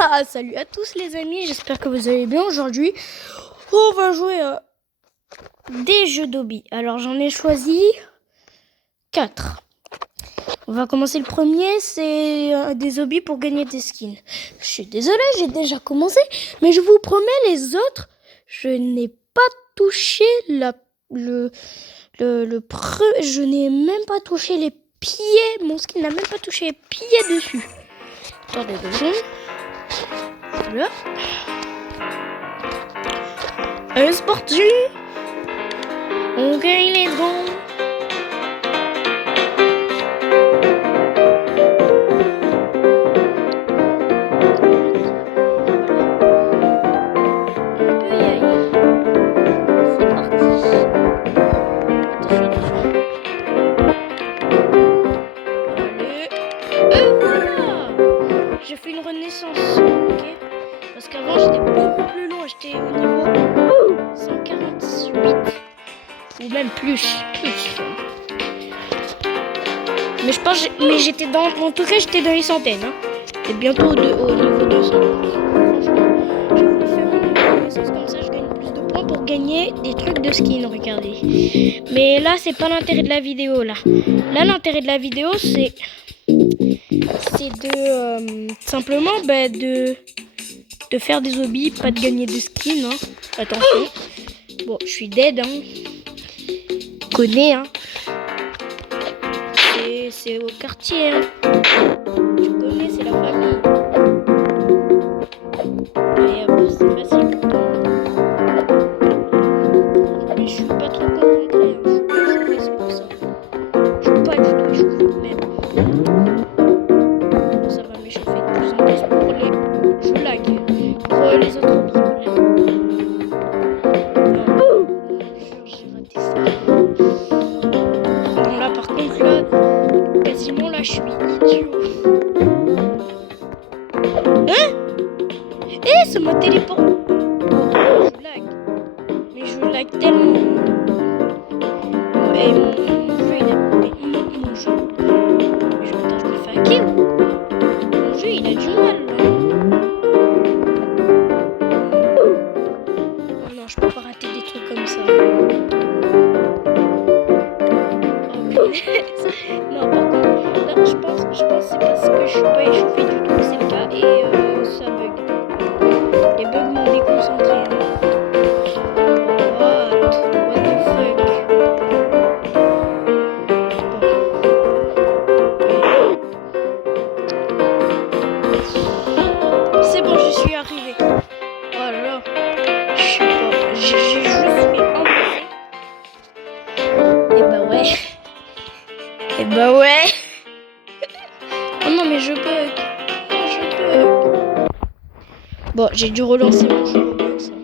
Ah, salut à tous les amis, j'espère que vous allez bien. Aujourd'hui, on va jouer à des jeux d'hobby. Alors j'en ai choisi 4. On va commencer le premier, c'est des hobbies pour gagner des skins. Je suis désolée, j'ai déjà commencé, mais je vous promets les autres, je n'ai pas touché je n'ai même pas touché les pieds. Mon skin n'a même pas touché les pieds dessus. Attendez 2 secondes. Voilà. Allez, c'est parti. On gagne les dons. On peut y aller. C'est parti. Attention. Allez. Et voilà. J'ai fait une renaissance. Ok. Parce qu'avant j'étais beaucoup plus loin. J'étais au niveau 148. Ou même plus. Mais je pense, j'étais en tout cas j'étais dans les centaines. Hein. J'étais bientôt au niveau 200. Franchement, je voulais faire une renaissance comme ça, je gagne plus de points pour gagner des trucs de skin, regardez. Mais là, c'est pas l'intérêt de la vidéo, là. Là, l'intérêt de la vidéo, c'est de simplement de faire des hobbies, pas de gagner des skins. Hein. Attention. Bon, je suis dead, hein. Connais, hein. C'est au quartier, hein. Tu connais, c'est la famille. Et c'est facile pourtant. Mais je suis pas trop concentré, hein. Je suis pas échauffé, c'est pour ça. Je suis pas du tout échauffé même. Ça va m'échauffer de plus en plus pour les... Je lag. Pour les autres hobbies, voilà. Non, j'ai raté ça. Bon là par contre là... Quasiment là, je suis idiot. Hein? Eh, ça m'a téléporté. Je lag. Mais je lag tellement. Et mon jeu, il a... Mon jeu. Attends, je me fais hacker ou... Mon jeu, il a du mal, là. Oh non, je peux pas rater des trucs comme ça. Oh, non, par contre... Je pense que c'est parce que je suis pas échauffé du tout, c'est le cas, et ça bug. Les bugs m'ont déconcentré. What the fuck? Bon. C'est bon, j'y suis arrivé. Oh là là. Je sais pas. J'ai juste fait un passé. Et bah ouais. Oh non, mais je bug. Bon, j'ai dû relancer mon jeu Roblox. Enfin,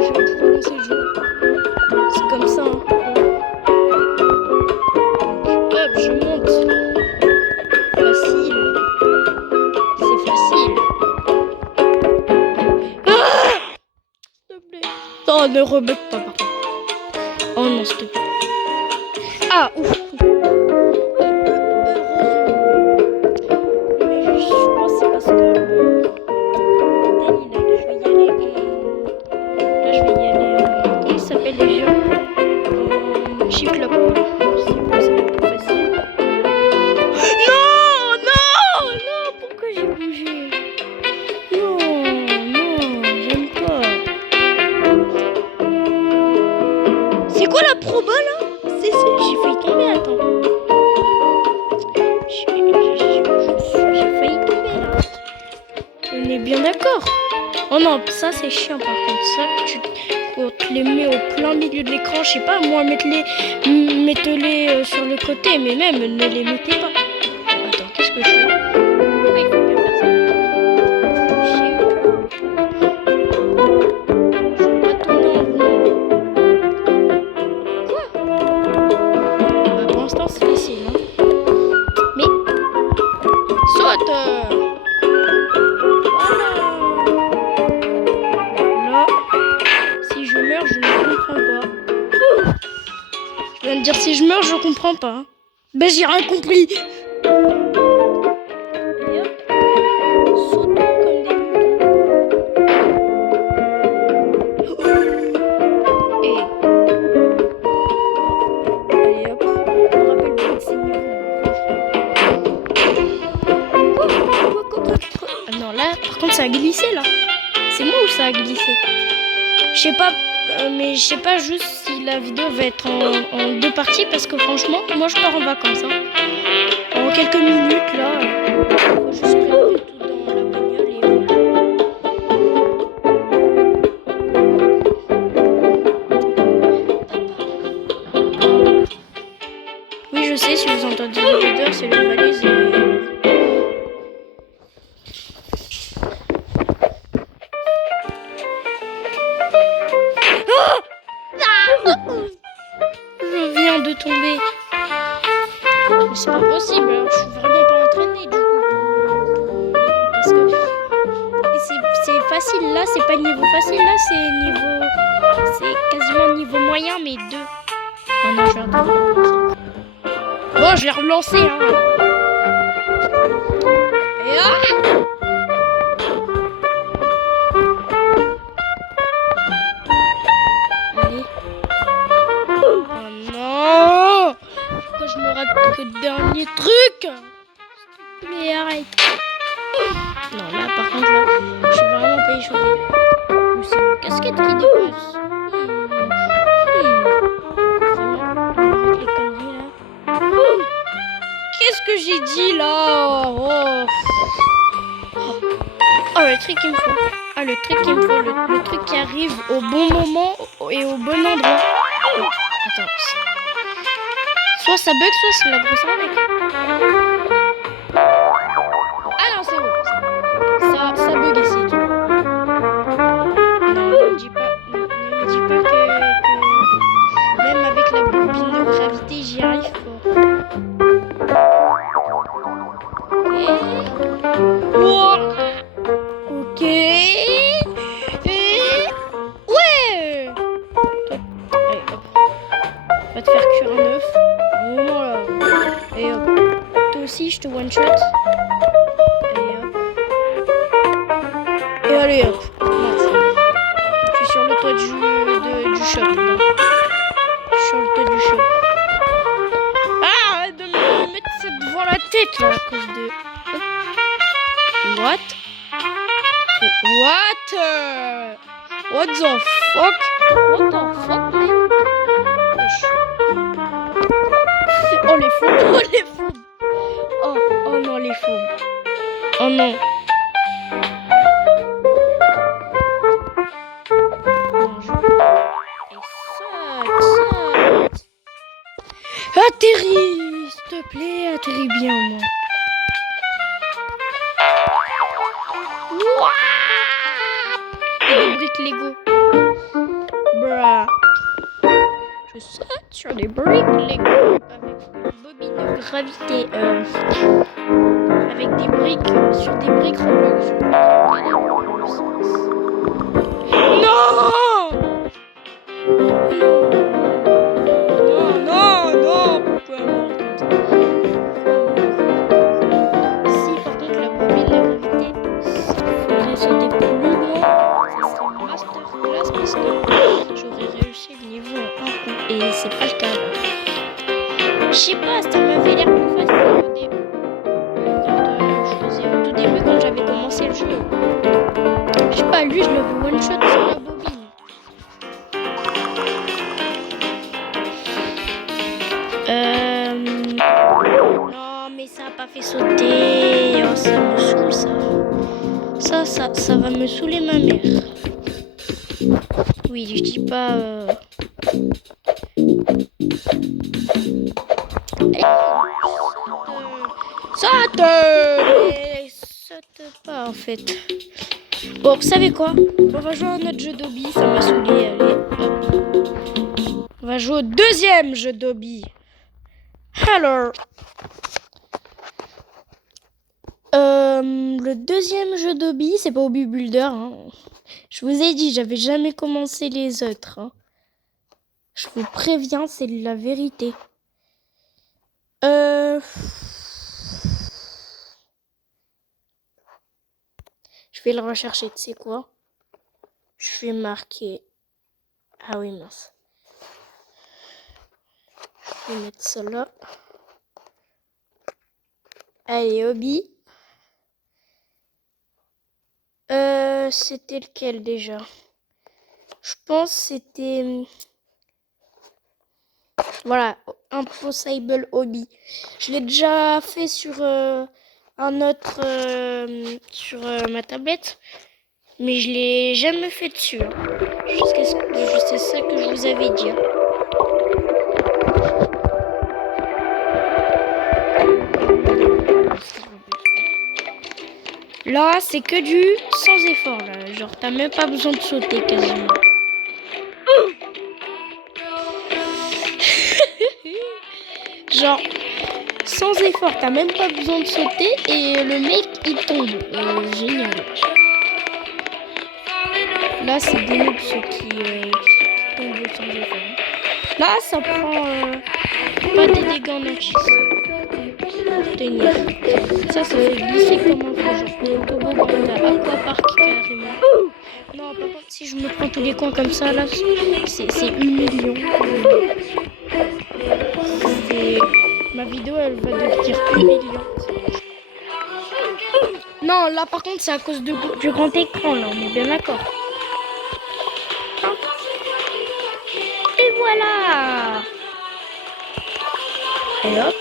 j'ai dû relancer le jeu. C'est comme ça. Hein. Donc, hop, je monte. Facile. C'est facile. Ah, s'il te plaît. Oh, ne rebug pas, par contre. Oh non, s'il te plaît. Ah, ouf. C'est quoi la proba là? J'ai failli tomber, attends. J'ai failli tomber là. On est bien d'accord. Oh non, ça c'est chiant par contre. Ça, on te les met au plein milieu de l'écran. Je sais pas, moi, mettez-les sur le côté, mais même ne les mettez pas. Attends, qu'est-ce que je fais? Ah, il faut bien faire ça. Je sais pas. Je vais pas tourner en rond. Quoi? Bah, pour l'instant, c'est facile, hein. Mais saute! Voilà. Là, si je meurs, je ne comprends pas. Je viens de dire si je meurs, je comprends pas. Ben j'ai rien compris. Et hop, sautons comme des contre, ça a glissé là. C'est moi ou ça a glissé? Je sais pas, mais je sais pas juste si la vidéo va être en deux parties parce que franchement, moi je pars en vacances. Hein. En quelques minutes là, faut juste préparer tout dans la bagnole et oui, je sais, si vous entendez des odeurs, c'est le valise et... Je viens de tomber. Mais c'est pas possible, hein. Je suis vraiment pas entraînée du coup. Parce que c'est facile là, c'est pas niveau facile là, c'est niveau... C'est quasiment niveau moyen, mais 2. Oh non, je vais relancer. Bon, je l'ai relancé, hein. Et ah allez. Oh non! Pourquoi je me rate que le dernier truc? Mais arrête. Non, là, par contre, là, je suis vraiment pas échauffé. Ou c'est ma casquette qui dépasse. Vraiment, arrête les conneries, là. Qu'est-ce que j'ai dit, là? Oh. Oh, le truc qu'il me faut. Ah, le truc qu'il me faut. Le truc qui arrive au bon moment et au bon endroit. Attends. Soit ça bug, soit c'est la grosse arnaque. Ah non, c'est bon. Ça bug ici. Non, ne me dis pas, ne me dis pas que même avec la bobine de gravité, j'y arrive pas. Ok. Ouais. Allez, hop. Va te faire cuire un œuf. Un moment là. Et hop. Toi aussi, je te one shot. Allez hop. Et allez hop. Merci. Je suis sur le toit du shop. Là. Je suis sur le toit du shop. Ah, arrête de me mettre ça devant la tête là à cause de. What? What? What the fuck? What the fuck, man? Wesh. Oh les fous! Oh les fous! Oh non les fous! Oh non! Atterris, s'il te plaît, atterris bien, moi. Et des briques Lego. Bruh. Je saute sur des briques Lego avec une bobine de gravité. Avec des briques sur des briques Roblox. Non! J'aurais réussi le niveau en un coup et c'est pas le cas là. Je sais pas, ça m'avait l'air plus facile au début. Je faisais au tout début quand j'avais commencé le jeu. Je sais pas, lui je le veux one shot sur la bobine. Non mais ça a pas fait sauter. Oh, ça me saoule ça. Ça va me saouler ma mère. Oui, je dis pas... Saute! Mais saute pas en fait. Bon, vous savez quoi? On va jouer à notre jeu d'hobby, ça m'a saoulé. Allez, hop. On va jouer au deuxième jeu d'hobby. Alors... le deuxième jeu d'hobby, c'est pas Hobby Builder. Hein. Je vous ai dit, j'avais jamais commencé les autres. Hein. Je vous préviens, c'est la vérité. Je vais le rechercher, tu sais quoi? Je vais marquer... Ah oui, mince. Je vais mettre ça là. Allez, hobby. C'était lequel déjà? Je pense que c'était... Voilà, Impossible Hobby. Je l'ai déjà fait sur un autre... sur ma tablette. Mais je l'ai jamais fait dessus. Hein. C'est ça que je vous avais dit. Hein. Là, c'est que du sans effort. Là. Genre, t'as même pas besoin de sauter quasiment. Genre, sans effort, t'as même pas besoin de sauter et le mec, il tombe. Génial. Là, c'est des noobs ceux qui tombent sans effort. Là, ça prend pas des dégâts en anti. Ça fait glisser comme un fou, genre toboggan, aquapark carrément. Non, par contre, si je me prends tous les coins comme ça, là, c'est humiliant. Ma vidéo, elle va devenir humiliante. Non, là, par contre, c'est à cause du grand écran, là, on est bien d'accord. Et voilà. Et hop.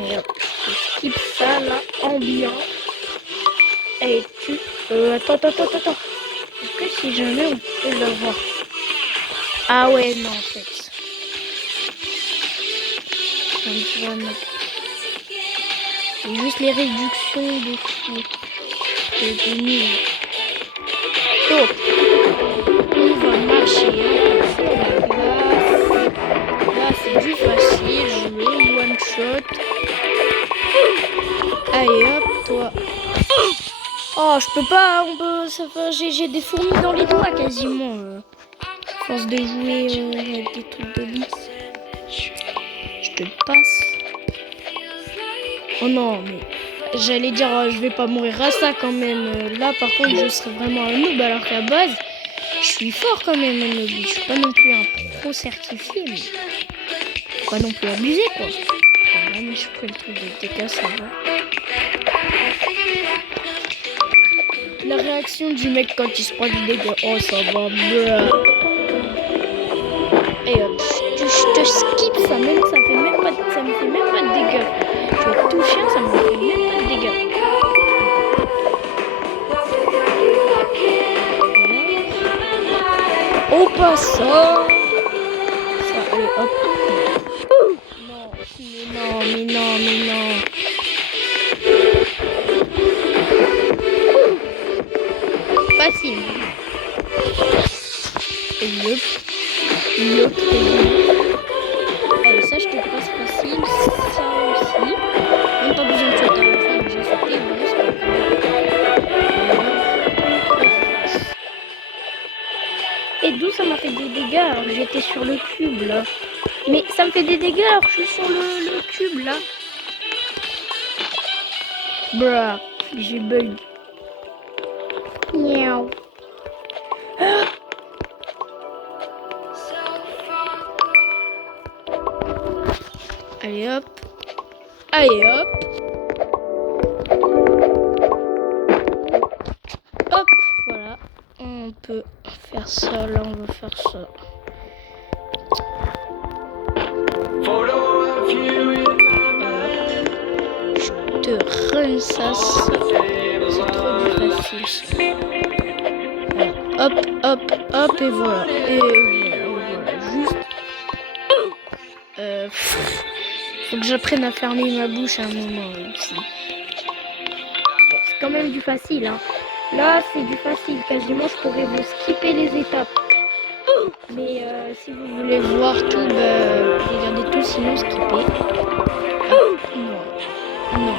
Et hop. Je skip ça, là, ambiance. Et tu... Attends. Est-ce que si jamais on peut l'avoir? Ah ouais, non, en fait. C'est juste les réductions de fou. C'est nul. Donc, on va marcher un peu sur la glace. Là, c'est du facile. Je le one shot. Allez, hop, toi. Oh, je peux pas. J'ai des fourmis dans les doigts quasiment. À force de jouer avec des trucs de lisse. Je te passe. Oh non, mais j'allais dire, je vais pas mourir à ça quand même. Là, par contre, je serais vraiment un noob, alors qu'à base, je suis fort quand même, un noob. Je suis pas non plus un pro certifié, mais faut pas non plus abuser, quoi. Là, mais je ferai le truc de dégâts, ça va. La réaction du mec quand il se prend du dégât, oh, ça va. Et hop, je te skip ça, même ça me fait même pas de dégâts. Je vais toucher, ça me fait même pas de dégâts. Oh, pas ça. Ça, allez, hop. Mais non. Facile. Et yop. Allez, ça, je te passe facile. Ça aussi. Même pas besoin de sauter à la fin, j'ai sauté. Et d'où ça m'a fait des dégâts alors que j'étais sur le cube là. Mais ça me fait des dégâts alors que je suis sur le cube là. Bruh, j'ai bug. Miaou. Allez hop. Hop, voilà. On peut faire ça, là on va faire ça. Je te run ça, c'est trop du facile. Voilà. Hop, et voilà. Juste. Faut que j'apprenne à fermer ma bouche à un moment aussi. Bon, c'est quand même du facile, hein. Là, c'est du facile. Quasiment, je pourrais vous skipper les étapes. Mais si vous voulez voir tout, regardez tout, sinon skipper. Non.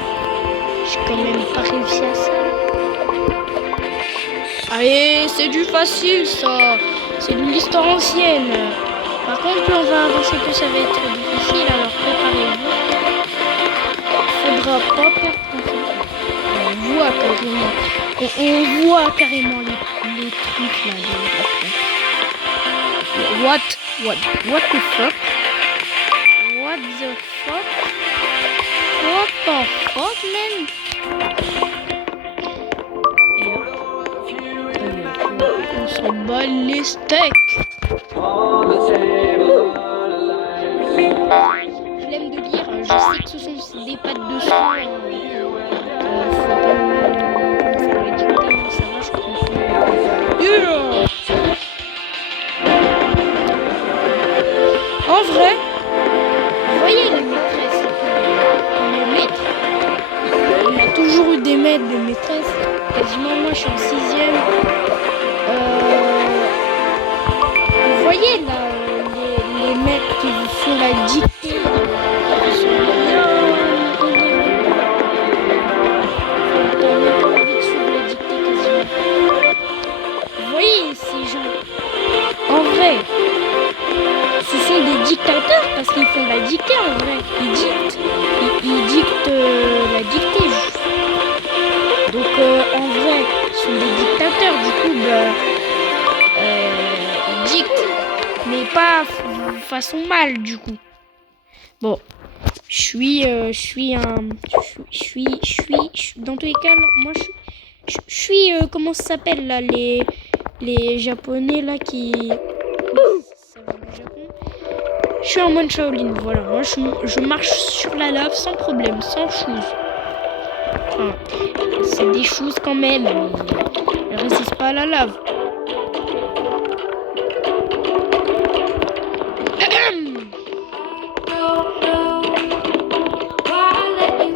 J'ai quand même pas réussi à ça. Allez, c'est du facile, ça. C'est de l'histoire ancienne. Par contre, plus on va avancer, plus ça va être difficile. Alors, préparez-vous. Faudra pas perdre confiance. On voit carrément les trucs là. What the fuck? What the fuck, man? s'en bat les steaks. Flemme de lire, je sais que ce sont des pattes de sang. Faut pas me faire la dictée, ça va, je comprends. Yeah. En vrai, vous voyez les maîtresses, les maîtres. On a toujours eu des maîtres, des maîtresses. Quasiment moi je suis en 6e. Vous voyez là, les maîtres qui vous font la dictée. Vous voyez ces gens. En vrai, ce sont des dictateurs parce qu'ils font la dictée en vrai. Ils dictent. Ils dictent la dictée. Donc en vrai, ce sont des dictateurs. Du coup, ils dictent. Mais pas de façon mal du coup. Bon. Je suis dans tous les cas, là, moi je suis comment ça s'appelle là, les japonais là qui ça vient du Japon. Je suis en mode Shaolin, voilà. Moi je marche sur la lave sans problème, sans shoes. Enfin, c'est des shoes quand même, mais elles résistent pas à la lave.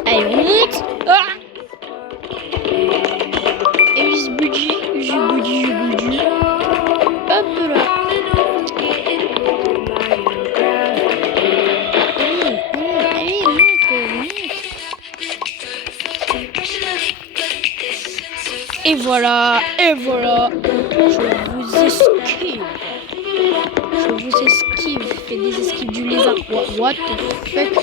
Allez, on monte. Ah, et je bouge. Hop là. Allez, monte. Et voilà. Je vous esquive. Fais des esquives du lézard. What the fuck?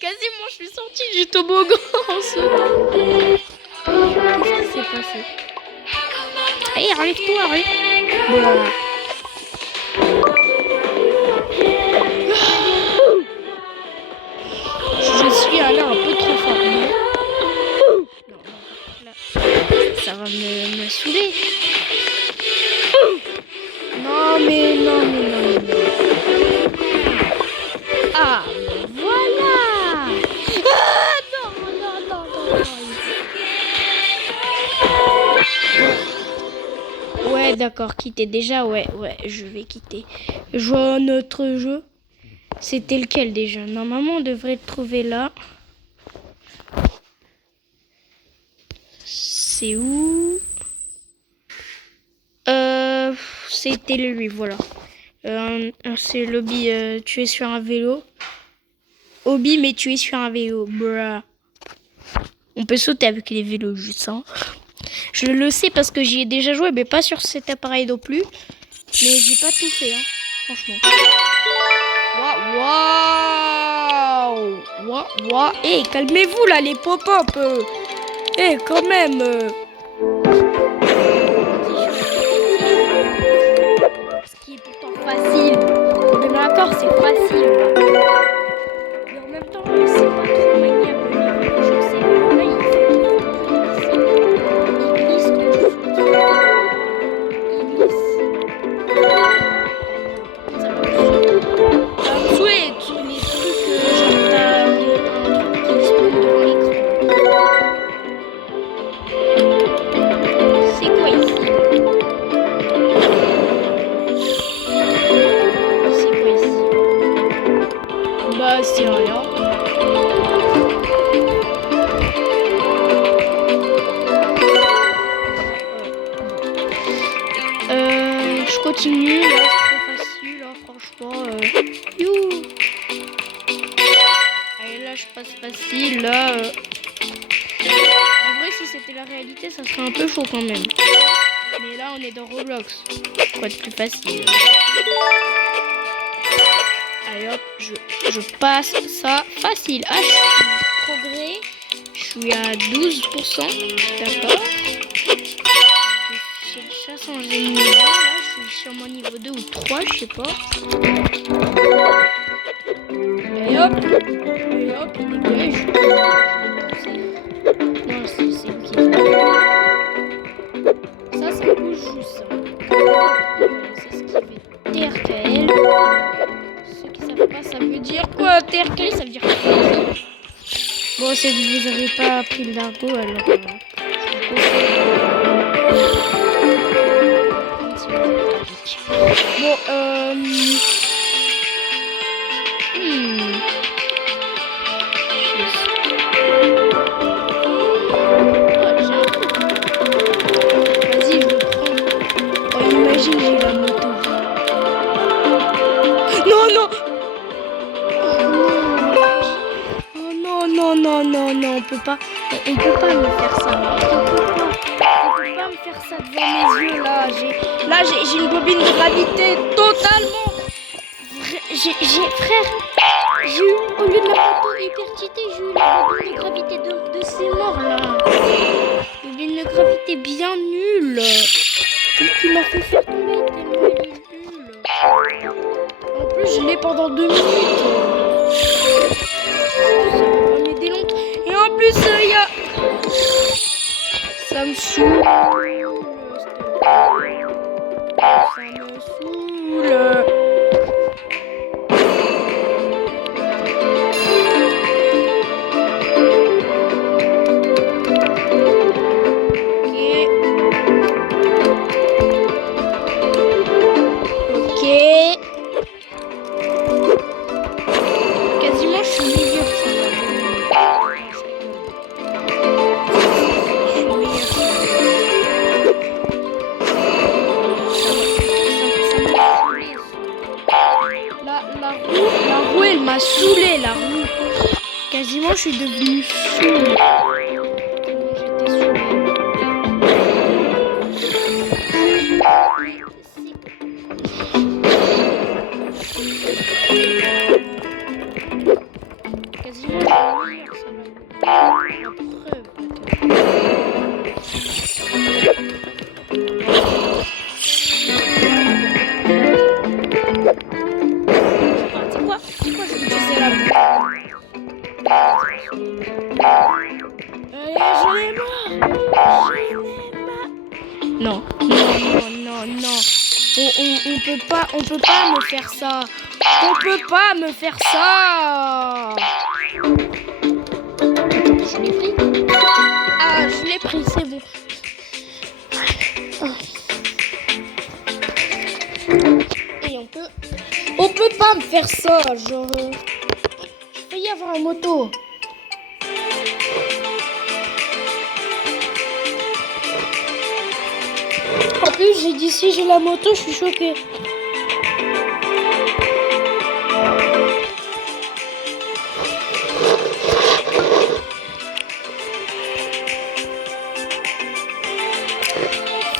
Quasiment, je suis sortie du toboggan en sautant. Qu'est-ce qui s'est passé? Allez, arrive-toi, arrive. Voilà. Je suis allée un peu trop fort. Non, là, ça va me saouler. Non, mais non. Ah, voilà. Ah, non. Ouais, d'accord, quitter déjà, ouais, je vais quitter. Je vois un autre jeu. C'était lequel déjà? Normalement, on devrait le trouver là. C'est où? C'était lui, voilà. C'est l'hobby, tu es sur un vélo. Hobby, mais tu es sur un vélo. Bruh. On peut sauter avec les vélos, juste hein. Je le sais parce que j'y ai déjà joué, mais pas sur cet appareil non plus. Mais j'ai pas tout fait, hein, franchement. Waouh. Eh, calmez-vous là, les pop-up. Eh, quand même. Ce qui est pourtant facile. On est d'accord, c'est facile. Mais en même temps, c'est pas trop maniable. Je sais, là, il glisse quand tu fous. Il glisse. Ça va. Souhait, tous les trucs, genre t'as un truc qui spawn devant l'écran. C'est quoi ici? Bah c'est rien. Je continue, là c'est trop facile, là, franchement. You. Allez, là je passe facile, là. En vrai, si c'était la réalité, ça serait un peu chaud quand même. Mais là, on est dans Roblox. Quoi de plus facile? Allez hop, je passe ça facile. Ah, je suis progrès. Je suis à 12%. D'accord. J'ai déjà changé de niveau. Là, je suis sur mon niveau 2 ou 3, je sais pas. Et hop, il dégage. Non, c'est vous qui faites. Ça bouge. j'ai pas pris le largo, alors je vous conseille. Bon, vas-y, je le prends. Oh, imagine, j'ai la moto. Non, non. Oh non, non, non, non, non, on peut pas. On peut pas me faire ça. On peut pas me faire ça devant mes yeux là. J'ai une bobine de gravité totalement. Frère, j'ai eu, au lieu de la moto hypertité, j'ai eu la bobine de gravité de ces morts là. Bobine de gravité bien nulle. Qui m'a fait faire tomber tellement elle est nulle. En plus, je l'ai pendant 2 minutes. Ça va pas m'aider longtemps. Et en plus, il y a... Ça me saoule. Ça me saoule. Ok. Quasiment, je suis meilleur sur la La roue, elle m'a saoulé, la roue. Quasiment, je suis devenue saoule. J'étais saoulée. Quasiment, la c'est quoi, je vais casser la boue. Allez, j'en ai marre. Non, non, non, non, non. On peut pas me faire ça. On peut pas me faire ça. Je l'ai pris. Ah, je l'ai pris, c'est bon. Et on peut pas me faire ça, genre. Je peux y avoir une moto. En plus, j'ai dit si j'ai la moto, je suis choquée.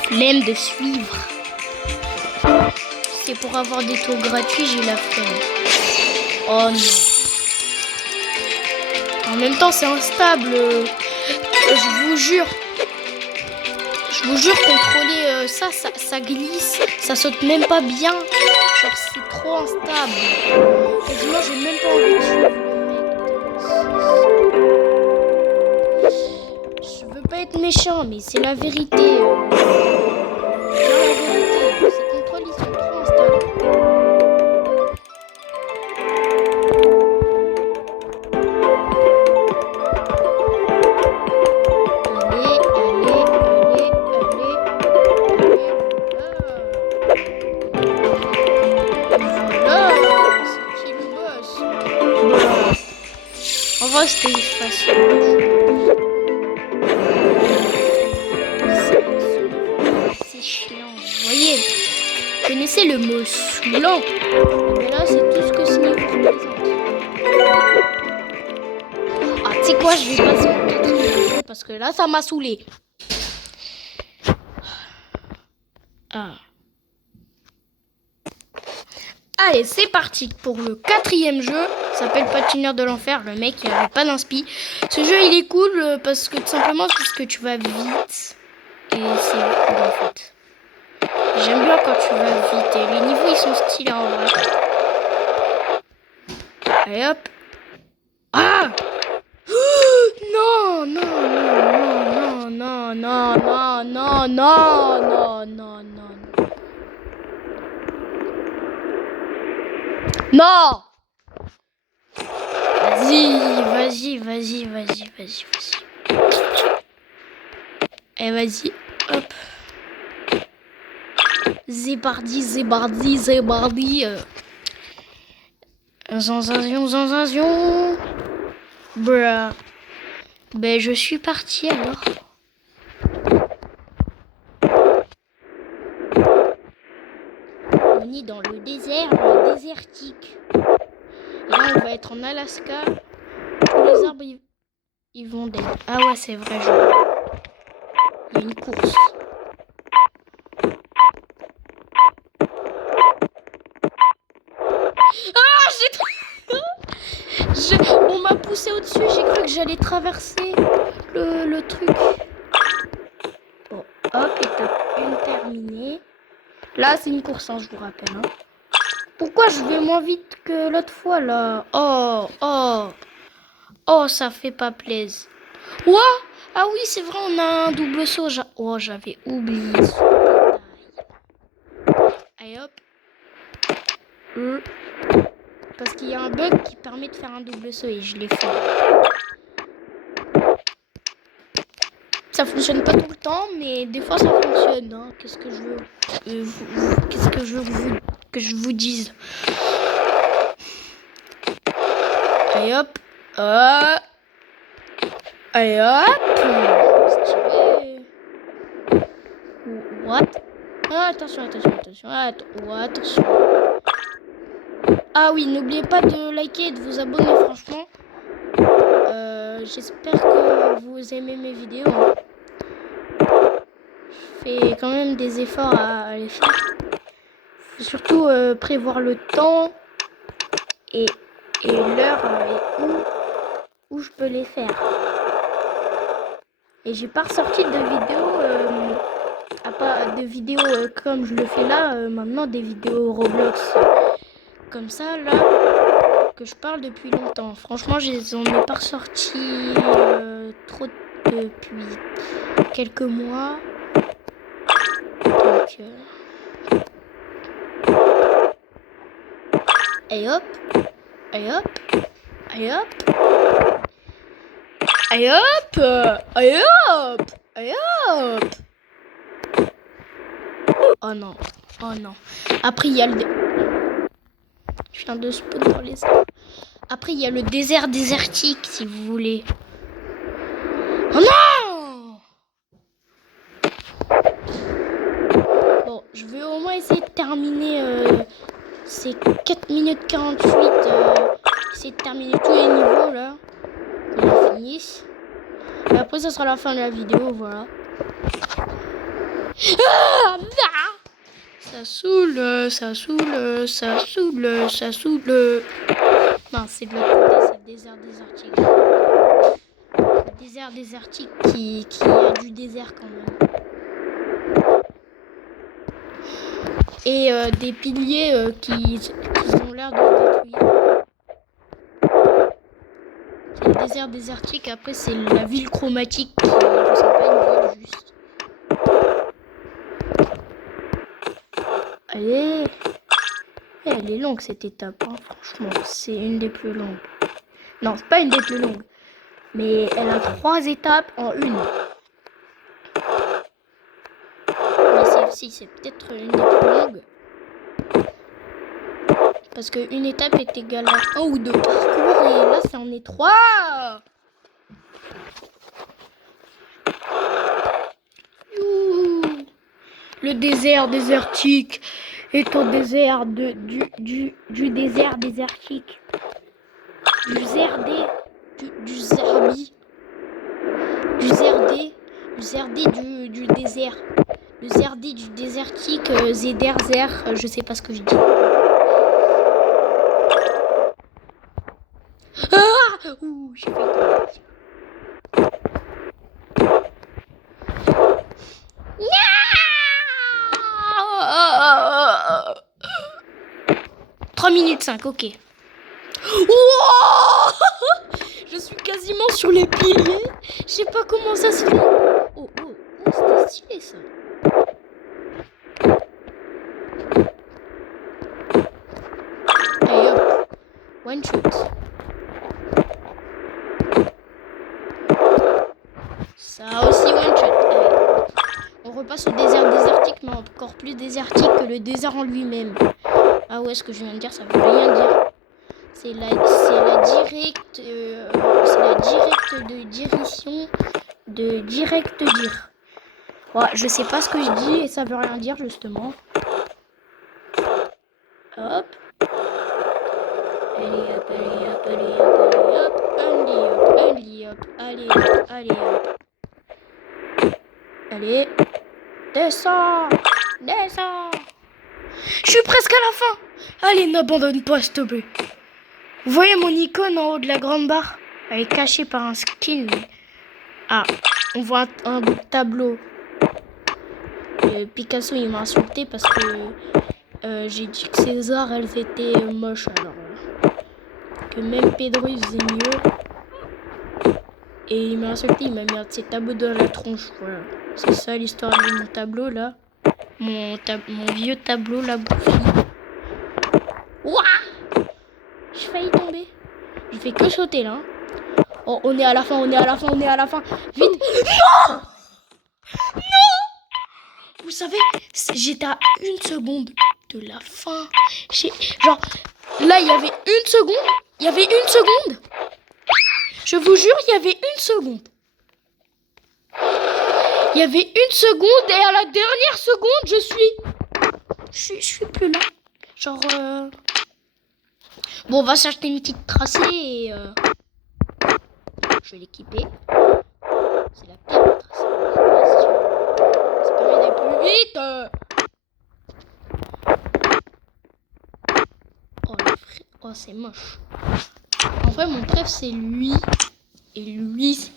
Flemme de suivre. C'est pour avoir des tours gratuits, j'ai la flemme. Oh non. En même temps, c'est instable. Je vous jure, contrôler ça glisse. Ça saute même pas bien. Genre, c'est trop instable. Quasiment, j'ai même pas envie de suivre le mec. Je veux pas être méchant, mais c'est la vérité. Ces contrôles, ils sont trop instables. En vrai, c'était facile. C'est chiant. Vous voyez, vous connaissez le mot saoulant. Mais là, c'est tout ce que ce niveau représente. Ah, tu sais quoi, je vais passer au 4e jeu parce que là, ça m'a saoulé. Ah. Allez, c'est parti pour le 4e jeu. Ça s'appelle Patineur de l'enfer. Le mec, il n'avait pas d'inspi. Ce jeu, il est cool parce que tout simplement, parce que tu vas vite. Et c'est cool en fait. J'aime bien quand tu vas vite. Et les niveaux, ils sont stylés en vrai. Allez hop. Ah! Non, non, non, non, non, non, non, non, non, non, non. Non! Vas-y, Vas-y. Et vas-y, hop. Zébardi. Sensation. Bruh. Ben, je suis parti alors. On est dans le désert, le désertique. Et là, on va être en Alaska. Tous les arbres, ils vont d'être. Ah ouais, c'est vrai, il y a une course. On m'a poussé au-dessus, j'ai cru que j'allais traverser le truc. Bon, hop, étape 1 terminée. Là, c'est une course, hein, je vous rappelle. Hein. Pourquoi je vais moins vite que l'autre fois, là? Oh, ça fait pas plaisir. Ouah! Ah oui, c'est vrai, on a un double saut. Oh, j'avais oublié ce détail. Allez, hop. Parce qu'il y a un bug qui permet de faire un double saut et je l'ai fait. Ça fonctionne pas tout le temps, mais des fois ça fonctionne. Hein. Qu'est-ce que je veux que je vous dise? Allez hop. Allez hop. Stylé. What? Ah, attention. Attention. Ah oui, n'oubliez pas de liker et de vous abonner, franchement. J'espère que vous aimez mes vidéos. Hein. Je fais quand même des efforts à les faire. Faut surtout prévoir le temps et l'heure et où je peux les faire. Et j'ai pas ressorti de vidéos comme je le fais là, maintenant des vidéos Roblox comme ça là que je parle depuis longtemps. Franchement, j'en ai pas ressorti trop depuis quelques mois. Donc allez hop. Oh non. Après, il y a le... Je viens de spawn dans les arbres. Après, il y a le désert désertique, si vous voulez. Oh non! Bon, je vais au moins essayer de terminer ces 4 minutes 48. Essayer de terminer tous les niveaux, là. Qu'on a fini. Et après, ça sera la fin de la vidéo, voilà. Ah, ça saoule. Non, c'est de l'autre côté, c'est le désert désertique. Le désert désertique qui a du désert quand même. Et des piliers qui ont l'air de se détruire. C'est le désert désertique, après c'est la ville chromatique qui ressemble pas à une ville juste. Allez! Elle est longue cette étape, hein. Franchement, c'est une des plus longues. Non, c'est pas une des plus longues, mais elle a 3 étapes en une. Mais celle-ci, c'est peut-être une des plus longues. Parce qu'une étape est égale à 1 ou 2 parcours, et là, ça en est 3. Le désert désertique est au désert du désert désertique. Du zerdé du désert. Le zerdé du désertique, zéderzer, je sais pas ce que je dis. Ah! Ouh, j'ai fait quoi? 3 minutes 5, ok. Wow. Je suis quasiment sur les piliers. Je sais pas comment ça se fait. Oh, c'était stylé ça. Allez hop. One shot. Ça aussi one shot. Allez. On repasse au désert désertique, mais encore plus désertique que le désert en lui-même. Ah ouais, ce que je viens de dire, ça veut rien dire. C'est la directe de direction de direct dire. Ouais, je sais pas ce que je dis et ça veut rien dire justement. Hop. Allez hop, allez hop, allez hop, allez hop, allez hop, allez hop, allez hop. Allez. Descends. Descends. Je suis presque à la fin. Allez, n'abandonne pas, s'il te plaît. Vous voyez mon icône en haut de la grande barre? Elle est cachée par un skin. Ah, on voit un bout de tableau. Picasso, il m'a insulté parce que j'ai dit que César, elles étaient moches. Alors que même Pedro, il faisait mieux. Et il m'a insulté, il m'a mis un de ses tableaux dans la tronche. Voilà. C'est ça l'histoire de mon tableau, là. Mon vieux tableau, la bouffe. Ouah! J'ai failli tomber. Je fais que sauter là. Oh, on est à la fin, on est à la fin, on est à la fin. Vite. Non! Non! Vous savez, j'étais à 1 seconde de la fin. Genre, là, il y avait 1 seconde. Il y avait 1 seconde. Je vous jure, il y avait 1 seconde. Il y avait 1 seconde et à la dernière seconde, je suis plus là. Genre, bon, on va s'acheter une petite tracée et je vais l'équiper. C'est la pire tracée. Ça permet d'aller plus vite. Oh, c'est moche. En vrai, mon préf, c'est lui. Et lui, c'est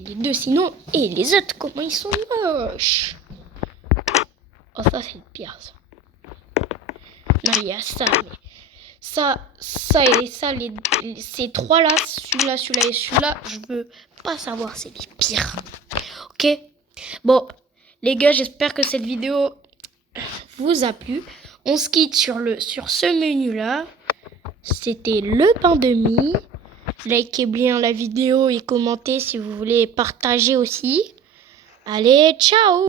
les deux sinon. Et les autres, comment ils sont moches. Oh, ça, c'est le pire, ça. Non, il y a ça, mais... Ça et ça, ces trois-là, celui-là et celui-là, je veux pas savoir, c'est les pires. Ok? Bon, les gars, j'espère que cette vidéo vous a plu. On se quitte sur ce menu-là. C'était le pain de mie. Likez bien la vidéo et commentez si vous voulez partager aussi. Allez, ciao!